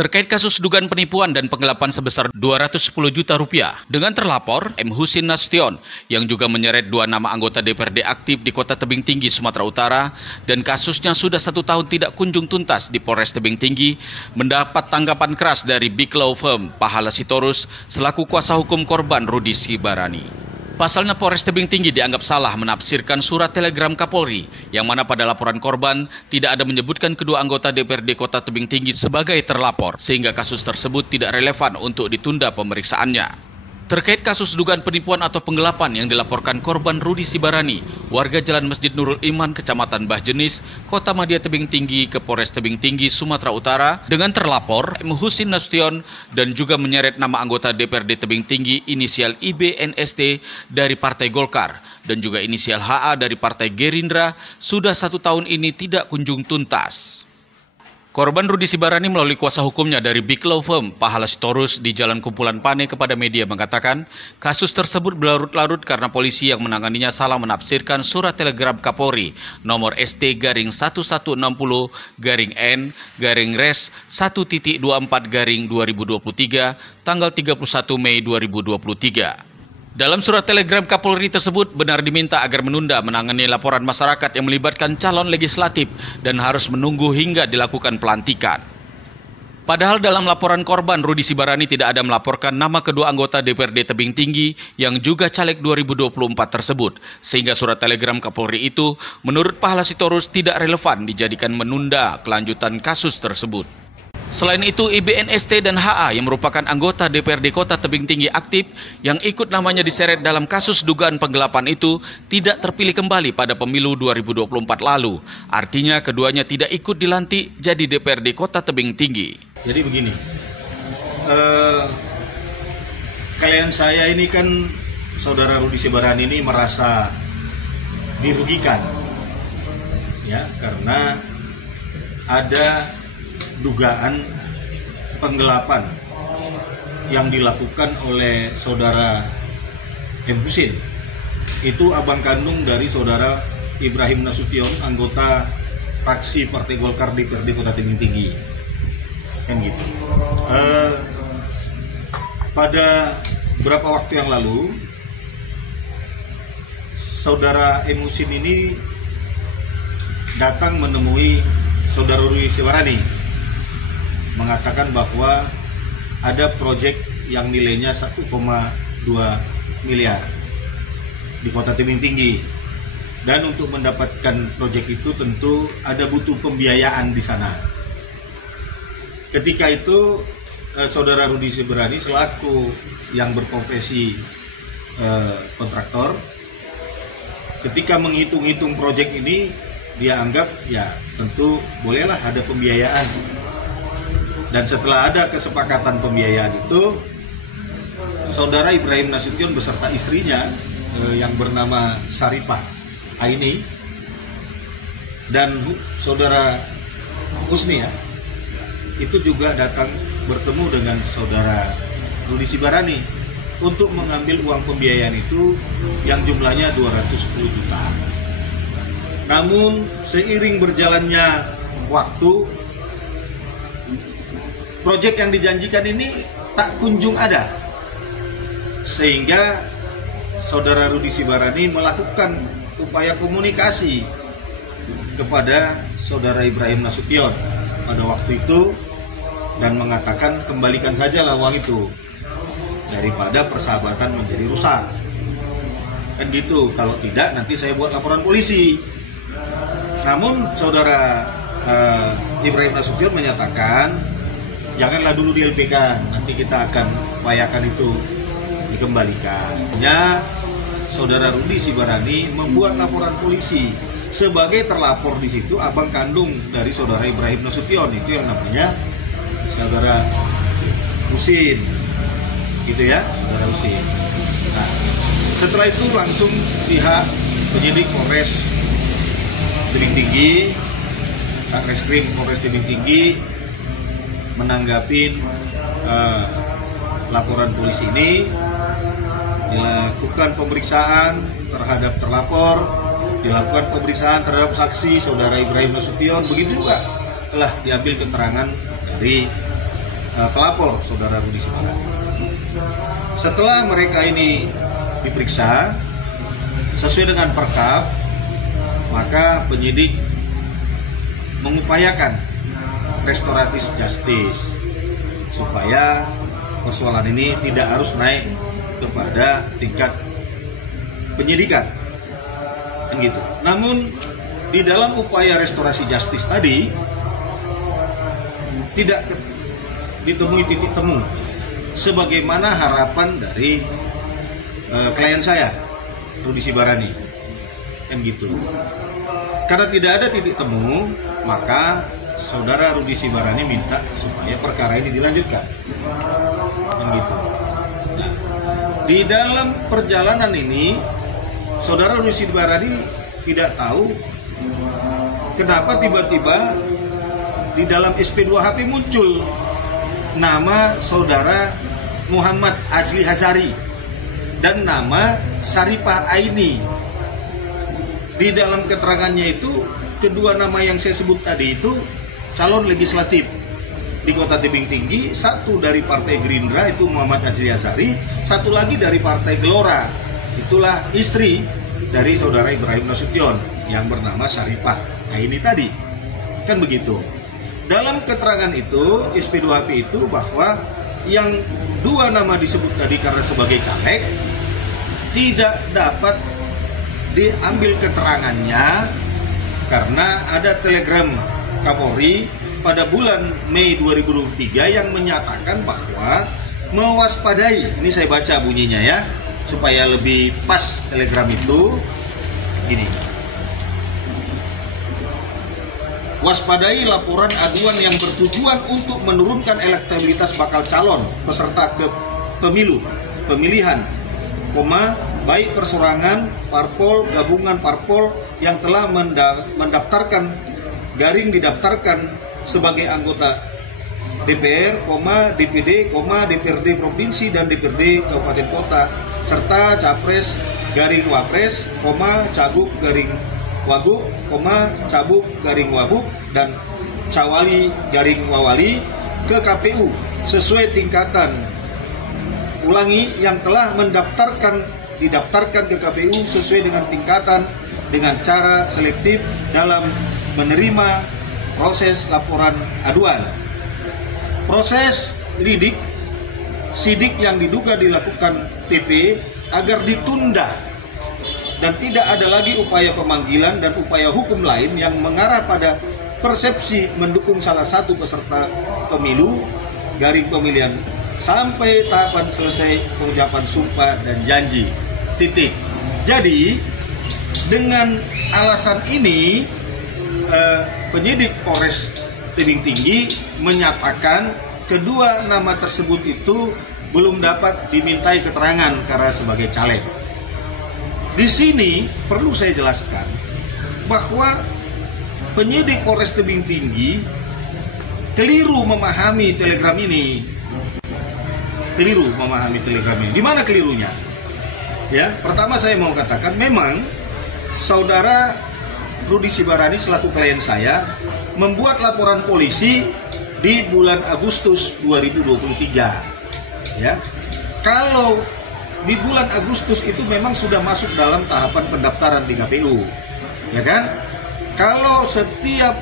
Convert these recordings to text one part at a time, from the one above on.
Terkait kasus dugaan penipuan dan penggelapan sebesar 210 juta rupiah dengan terlapor M. Husin Nasution yang juga menyeret 2 nama anggota DPRD aktif di Kota Tebing Tinggi, Sumatera Utara, dan kasusnya sudah 1 tahun tidak kunjung tuntas di Polres Tebing Tinggi, mendapat tanggapan keras dari Big Law Firm Pahala Sitorus selaku kuasa hukum korban Rudi Sibarani. Pasalnya Polres Tebing Tinggi dianggap salah menafsirkan surat telegram Kapolri yang mana pada laporan korban tidak ada menyebutkan kedua anggota DPRD Kota Tebing Tinggi sebagai terlapor sehingga kasus tersebut tidak relevan untuk ditunda pemeriksaannya. Terkait kasus dugaan penipuan atau penggelapan yang dilaporkan korban Rudi Sibarani, warga Jalan Masjid Nurul Iman, Kecamatan Bahjenis, Kota Madia Tebing Tinggi ke Polres Tebing Tinggi, Sumatera Utara, dengan terlapor M. Husin Nasution dan juga menyeret nama anggota DPRD Tebing Tinggi inisial IBNST dari Partai Golkar dan juga inisial HA dari Partai Gerindra sudah 1 tahun ini tidak kunjung tuntas. Korban Rudi Sibarani melalui kuasa hukumnya dari Big Law Firm Pahala Sitorus di Jalan Kumpulan Pane kepada media mengatakan kasus tersebut berlarut-larut karena polisi yang menanganinya salah menafsirkan surat telegram Kapolri nomor ST-1-60-Res-1.24-2023 tanggal 31 Mei 2023. Dalam surat telegram Kapolri tersebut benar diminta agar menunda menangani laporan masyarakat yang melibatkan calon legislatif dan harus menunggu hingga dilakukan pelantikan. Padahal dalam laporan korban Rudi Sibarani tidak ada melaporkan nama kedua anggota DPRD Tebing Tinggi yang juga caleg 2024 tersebut, sehingga surat telegram Kapolri itu menurut Pahala Sitorus tidak relevan dijadikan menunda kelanjutan kasus tersebut. Selain itu, IBNST dan HA yang merupakan anggota DPRD Kota Tebing Tinggi aktif yang ikut namanya diseret dalam kasus dugaan penggelapan itu tidak terpilih kembali pada pemilu 2024 lalu. Artinya keduanya tidak ikut dilantik jadi DPRD Kota Tebing Tinggi. Jadi begini, klien saya ini kan saudara Rudi Sibarani ini merasa dirugikan, ya, karena ada dugaan penggelapan yang dilakukan oleh saudara M. Husin. Itu abang kandung dari saudara Ibrahim Nasution, anggota fraksi Partai Golkar di DPRD Kota Tebing Tinggi. Kan gitu. Pada beberapa waktu yang lalu, saudara M. Husin ini datang menemui saudara Rudi Sibarani, mengatakan bahwa ada proyek yang nilainya 1,2 miliar di Kota Tebing Tinggi, dan untuk mendapatkan proyek itu tentu ada butuh pembiayaan di sana. Ketika itu saudara Rudi Sibarani selaku yang berprofesi kontraktor, ketika menghitung-hitung proyek ini dia anggap ya tentu bolehlah ada pembiayaan. Dan setelah ada kesepakatan pembiayaan itu, saudara Ibrahim Nasution beserta istrinya yang bernama Saripah Aini dan saudara Husni, ya, itu juga datang bertemu dengan saudara Rudi Sibarani untuk mengambil uang pembiayaan itu yang jumlahnya 210 juta. Namun seiring berjalannya waktu, proyek yang dijanjikan ini tak kunjung ada, sehingga saudara Rudi Sibarani melakukan upaya komunikasi kepada saudara Ibrahim Nasution pada waktu itu dan mengatakan kembalikan sajalah uang itu daripada persahabatan menjadi rusak. Kan gitu, kalau tidak nanti saya buat laporan polisi. Namun saudara Ibrahim Nasution menyatakan janganlah dulu di LPK, nanti kita akan upayakan itu dikembalikan. Ya, saudara Rudi Sibarani membuat laporan polisi sebagai terlapor di situ abang kandung dari saudara Ibrahim Nasution, itu yang namanya saudara Husin, gitu ya, saudara Husin. Nah, setelah itu langsung pihak penyidik Polres Tebing Tinggi, Satreskrim Polres Tebing Tinggi menanggapi laporan polisi ini dilakukan pemeriksaan terhadap terlapor, dilakukan pemeriksaan terhadap saksi Saudara Ibrahim Nasution, begitu juga telah diambil keterangan dari pelapor Saudara Rudi Sibarani. Setelah mereka ini diperiksa sesuai dengan perkap, maka penyidik mengupayakan restoratif justice supaya persoalan ini tidak harus naik kepada tingkat penyidikan, kan gitu. Namun di dalam upaya restorasi justice tadi tidak ditemui titik temu sebagaimana harapan dari klien saya Rudi Sibarani, kan gitu. Karena tidak ada titik temu, maka Saudara Rudi Sibarani minta supaya perkara ini dilanjutkan, kan gitu. Nah, di dalam perjalanan ini Saudara Rudi Sibarani tidak tahu kenapa tiba-tiba di dalam SP2HP muncul nama Saudara Muhammad Azli Hazari dan nama Saripah Aini. Di dalam keterangannya itu, kedua nama yang saya sebut tadi itu calon legislatif di Kota Tebing Tinggi, satu dari Partai Gerindra itu Muhammad Azli Hazari, satu lagi dari Partai Gelora, itulah istri dari Saudara Ibrahim Nasution yang bernama Saripah Aini tadi, kan begitu. Dalam keterangan itu, SP2HP itu, bahwa yang dua nama disebut tadi karena sebagai caleg tidak dapat diambil keterangannya karena ada telegram Kapolri pada bulan Mei 2023 yang menyatakan bahwa mewaspadai, ini saya baca bunyinya ya supaya lebih pas telegram itu, gini: waspadai laporan aduan yang bertujuan untuk menurunkan elektabilitas bakal calon peserta ke pemilihan, baik persorangan, parpol, gabungan parpol yang telah mendaftarkan, didaftarkan sebagai anggota DPR, DPD, DPRD provinsi dan DPRD kabupaten kota, serta capres, wapres, cagup, wagub, cabuk, wabuk, dan cawali, wawali ke KPU sesuai tingkatan. Ulangi, yang telah didaftarkan ke KPU sesuai dengan tingkatan dengan cara selektif dalam menerima proses laporan aduan. Proses sidik yang diduga dilakukan TP agar ditunda dan tidak ada lagi upaya pemanggilan dan upaya hukum lain yang mengarah pada persepsi mendukung salah satu peserta pemilu pemilihan sampai tahapan selesai pengucapan sumpah dan janji. Titik. Jadi dengan alasan ini penyidik Polres Tebing Tinggi menyatakan kedua nama tersebut itu belum dapat dimintai keterangan karena sebagai caleg. Di sini perlu saya jelaskan bahwa penyidik Polres Tebing Tinggi keliru memahami telegram ini. Di mana kelirunya? Ya, pertama saya mau katakan memang Saudara Rudi Sibarani selaku klien saya membuat laporan polisi di bulan Agustus 2023. Ya. Kalau di bulan Agustus itu memang sudah masuk dalam tahapan pendaftaran di KPU, ya kan? Kalau setiap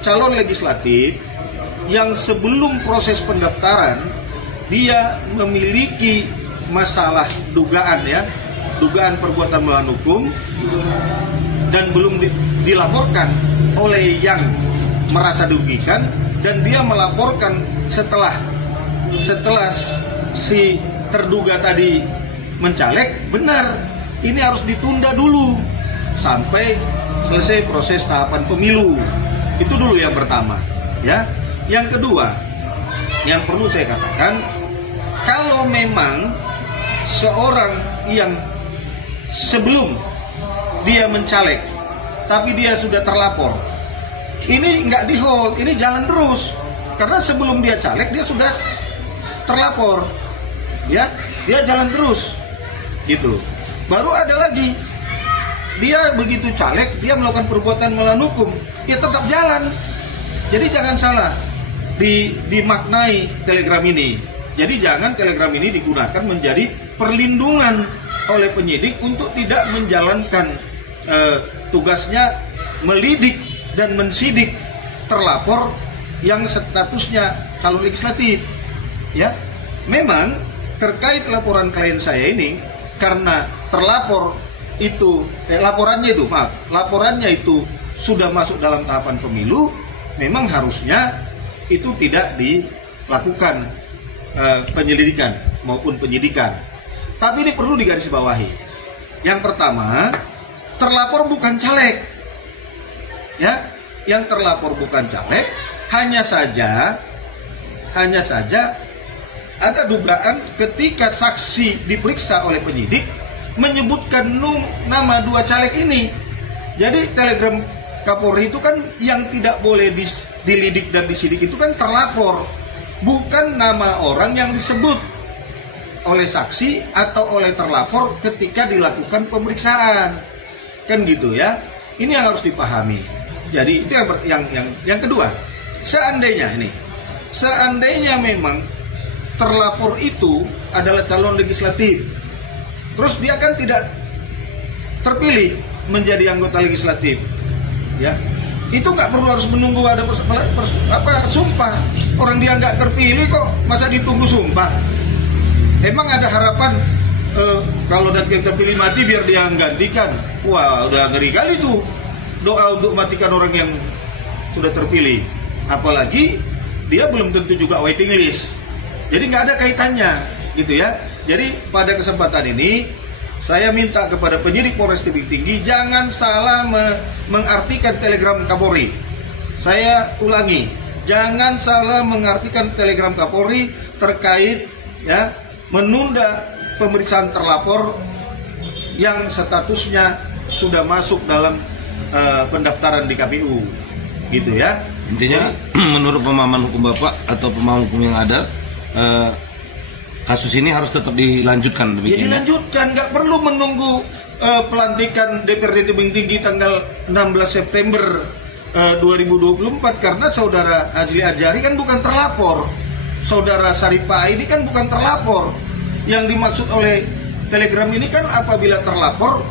calon legislatif yang sebelum proses pendaftaran dia memiliki masalah dugaan perbuatan melawan hukum dan belum dilaporkan oleh yang merasa dirugikan, dan dia melaporkan setelah si terduga tadi mencaleg, benar, ini harus ditunda dulu sampai selesai proses tahapan pemilu. Itu dulu yang pertama, ya. Yang kedua, yang perlu saya katakan, kalau memang seorang yang sebelum dia mencaleg tapi dia sudah terlapor, ini nggak di hold, ini jalan terus, karena sebelum dia caleg dia sudah terlapor, ya, dia jalan terus. Gitu. Baru ada lagi, dia begitu caleg, dia melakukan perbuatan melawan hukum, dia tetap jalan. Jadi jangan salah dimaknai telegram ini. Jadi jangan telegram ini digunakan menjadi perlindungan oleh penyidik untuk tidak menjalankan tugasnya melidik dan mensidik terlapor yang statusnya calon legislatif. Ya, memang terkait laporan klien saya ini, karena terlapor itu laporannya itu sudah masuk dalam tahapan pemilu, memang harusnya itu tidak dilakukan penyelidikan maupun penyidikan. Tapi ini perlu digarisbawahi. Yang pertama, terlapor bukan caleg. Ya, yang terlapor bukan caleg, hanya saja ada dugaan ketika saksi diperiksa oleh penyidik menyebutkan nama 2 caleg ini. Jadi telegram Kapolri itu kan yang tidak boleh dilidik dan disidik itu kan terlapor, bukan nama orang yang disebut oleh saksi atau oleh terlapor ketika dilakukan pemeriksaan. Kan gitu ya. Ini yang harus dipahami. Jadi itu yang kedua. Seandainya memang terlapor itu adalah calon legislatif, terus dia kan tidak terpilih menjadi anggota legislatif, ya, itu nggak perlu harus menunggu ada sumpah. Orang dia nggak terpilih kok masa ditunggu sumpah? Emang ada harapan kalau nanti yang terpilih mati biar dia menggantikan? Wah, udah ngeri kali tuh doa untuk matikan orang yang sudah terpilih. Apalagi dia belum tentu juga waiting list. Jadi nggak ada kaitannya, gitu ya. Jadi pada kesempatan ini saya minta kepada penyidik Polres Tebing Tinggi jangan salah mengartikan telegram Kapolri. Saya ulangi, jangan salah mengartikan telegram Kapolri terkait ya menunda pemeriksaan terlapor yang statusnya sudah masuk dalam pendaftaran di KPU, gitu ya. Intinya menurut pemahaman hukum Bapak atau pemahaman hukum yang ada, kasus ini harus tetap dilanjutkan demikian. Ya, dilanjutkan, nggak perlu menunggu pelantikan DPRD Tebing Tinggi tanggal 16 September 2024 karena saudara Azli Adjari kan bukan terlapor. Saudara Saripah ini kan bukan terlapor. Yang dimaksud oleh telegram ini kan apabila terlapor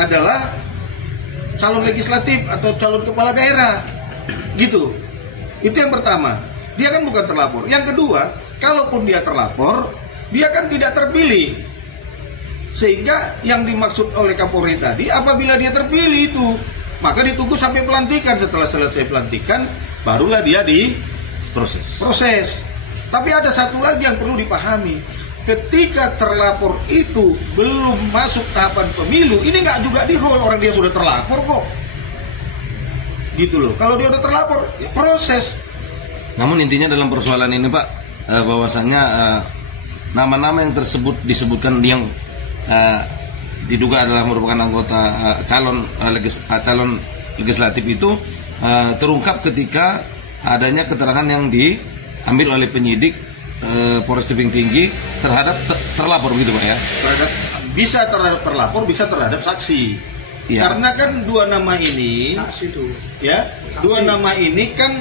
adalah calon legislatif atau calon kepala daerah, gitu. Itu yang pertama. Dia kan bukan terlapor. Yang kedua, kalaupun dia terlapor, dia kan tidak terpilih. Sehingga yang dimaksud oleh Kapolri tadi, apabila dia terpilih itu, maka ditunggu sampai pelantikan. Setelah selesai pelantikan, barulah dia proses. Tapi ada satu lagi yang perlu dipahami. Ketika terlapor itu belum masuk tahapan pemilu, ini nggak juga di-hold, orang dia sudah terlapor kok. Gitu loh. Kalau dia udah terlapor, ya proses. Namun intinya dalam persoalan ini Pak, bahwasanya nama-nama yang disebutkan yang diduga adalah merupakan anggota calon legislatif itu terungkap ketika adanya keterangan yang diambil oleh penyidik Polres Tebing Tinggi terhadap terlapor begitu Pak ya? Bisa terhadap terlapor, bisa terhadap saksi. Ya. Karena kan dua nama ini, saksi itu, ya, saksi. Dua nama ini kan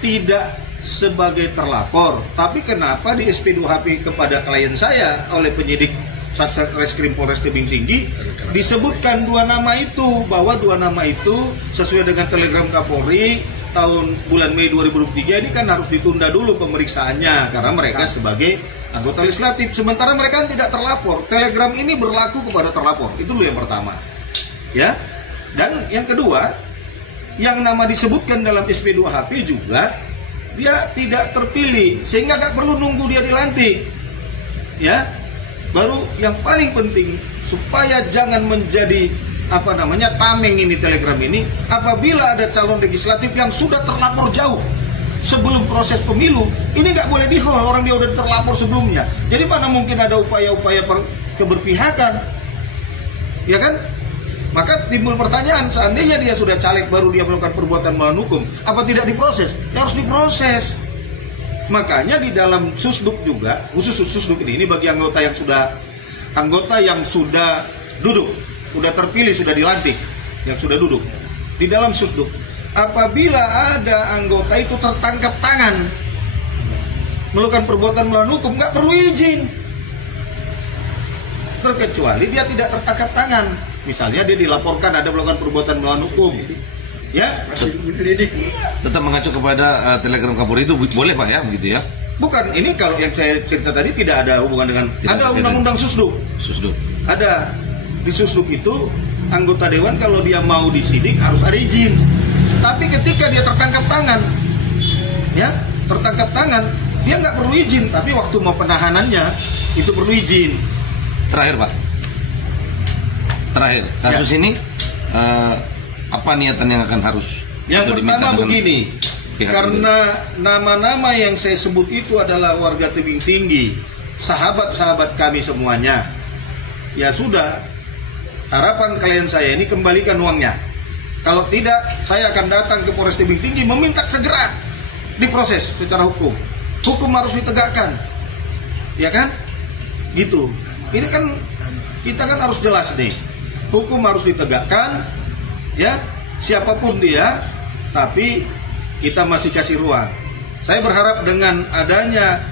tidak sebagai terlapor, tapi kenapa di SP2HP kepada klien saya oleh penyidik Satreskrim Polres Tebing Tinggi disebutkan dua nama itu, bahwa dua nama itu sesuai dengan telegram Kapolri tahun bulan Mei 2023 ini kan harus ditunda dulu pemeriksaannya karena mereka sebagai anggota legislatif, sementara mereka tidak terlapor. Telegram ini berlaku kepada terlapor, itu dulu yang pertama, ya. Dan yang kedua, yang nama disebutkan dalam SP2HP juga dia tidak terpilih, sehingga nggak perlu nunggu dia dilantik, ya. Baru yang paling penting supaya jangan menjadi tameng ini telegram ini, apabila ada calon legislatif yang sudah terlapor jauh sebelum proses pemilu, ini nggak boleh di-hold, orang dia udah terlapor sebelumnya. Jadi mana mungkin ada upaya-upaya keberpihakan, ya kan? Maka timbul pertanyaan, seandainya dia sudah caleg baru dia melakukan perbuatan melawan hukum, apa tidak diproses? Ya harus diproses. Makanya di dalam Susduk juga, khusus Susduk ini bagi anggota yang sudah anggota yang sudah duduk, sudah terpilih, sudah dilantik, yang sudah duduk di dalam Susduk. Apabila ada anggota itu tertangkap tangan melakukan perbuatan melawan hukum, nggak perlu izin, terkecuali dia tidak tertangkap tangan. Misalnya dia dilaporkan ada melakukan perbuatan melawan hukum, ya. Tetap mengacu kepada telegram Kapolri itu boleh Pak ya, begitu ya? Bukan, ini kalau yang saya cerita tadi tidak ada hubungan dengan, ada undang-undang Susduk. Susduk. Ada di Susduk itu anggota dewan kalau dia mau disidik harus ada izin. Tapi ketika dia tertangkap tangan, ya tertangkap tangan, dia nggak perlu izin. Tapi waktu mau penahanannya itu perlu izin. Terakhir Pak, terakhir kasus ini apa niatan yang akan harus? Yang pertama begini, karena nama-nama yang saya sebut itu adalah warga Tebing Tinggi, sahabat-sahabat kami semuanya. Ya sudah, harapan kalian saya ini kembalikan uangnya. Kalau tidak, saya akan datang ke Polres Tebing Tinggi meminta segera diproses secara hukum. Hukum harus ditegakkan, ya kan? Gitu. Ini kan kita kan harus jelas nih. Hukum harus ditegakkan, ya siapapun dia. Tapi kita masih kasih ruang. Saya berharap dengan adanya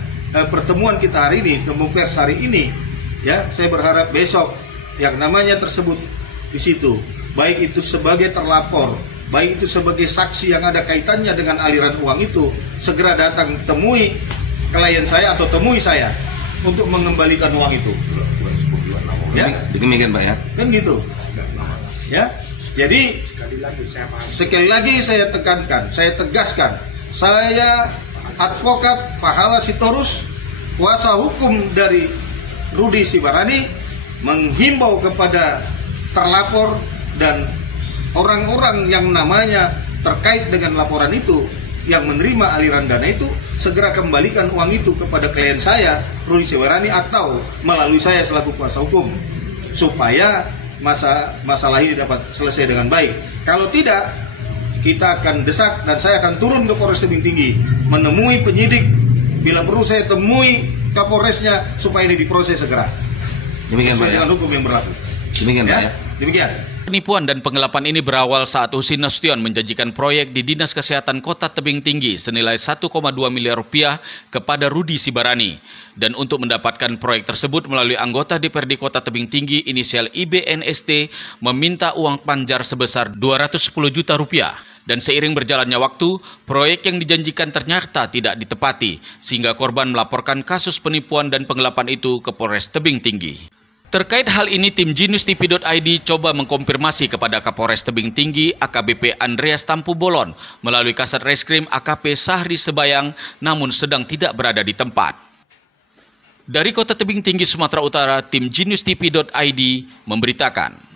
pertemuan kita hari ini, temu pers hari ini, ya saya berharap besok yang namanya tersebut di situ, baik itu sebagai terlapor, baik itu sebagai saksi yang ada kaitannya dengan aliran uang itu, segera datang temui klien saya atau temui saya untuk mengembalikan uang itu. Ya, demikian Pak ya. Kan gitu. Ya. Jadi sekali lagi saya tekankan, saya tegaskan, saya advokat Pahala Sitorus, kuasa hukum dari Rudy Sibarani, menghimbau kepada terlapor dan orang-orang yang namanya terkait dengan laporan itu, yang menerima aliran dana itu, segera kembalikan uang itu kepada klien saya, Rudy Sibarani, atau melalui saya selaku kuasa hukum, supaya masalah ini dapat selesai dengan baik. Kalau tidak, kita akan desak dan saya akan turun ke Polres Tebing Tinggi, menemui penyidik, bila perlu saya temui Kapolresnya supaya ini diproses segera. Demikian Pak ya. Dengan hukum yang berlaku. Demikian Pak ya. Demikian. Penipuan dan penggelapan ini berawal saat Husin Nasution menjanjikan proyek di Dinas Kesehatan Kota Tebing Tinggi senilai 1,2 miliar rupiah kepada Rudy Sibarani. Dan untuk mendapatkan proyek tersebut melalui anggota DPRD Kota Tebing Tinggi inisial IBNST meminta uang panjar sebesar 210 juta rupiah. Dan seiring berjalannya waktu, proyek yang dijanjikan ternyata tidak ditepati, sehingga korban melaporkan kasus penipuan dan penggelapan itu ke Polres Tebing Tinggi. Terkait hal ini, tim GenewsTV.id coba mengkonfirmasi kepada Kapolres Tebing Tinggi AKBP Andreas Tampu Bolon melalui Kasat Reskrim AKP Sahri Sebayang, namun sedang tidak berada di tempat. Dari Kota Tebing Tinggi, Sumatera Utara, tim GenewsTV.id memberitakan.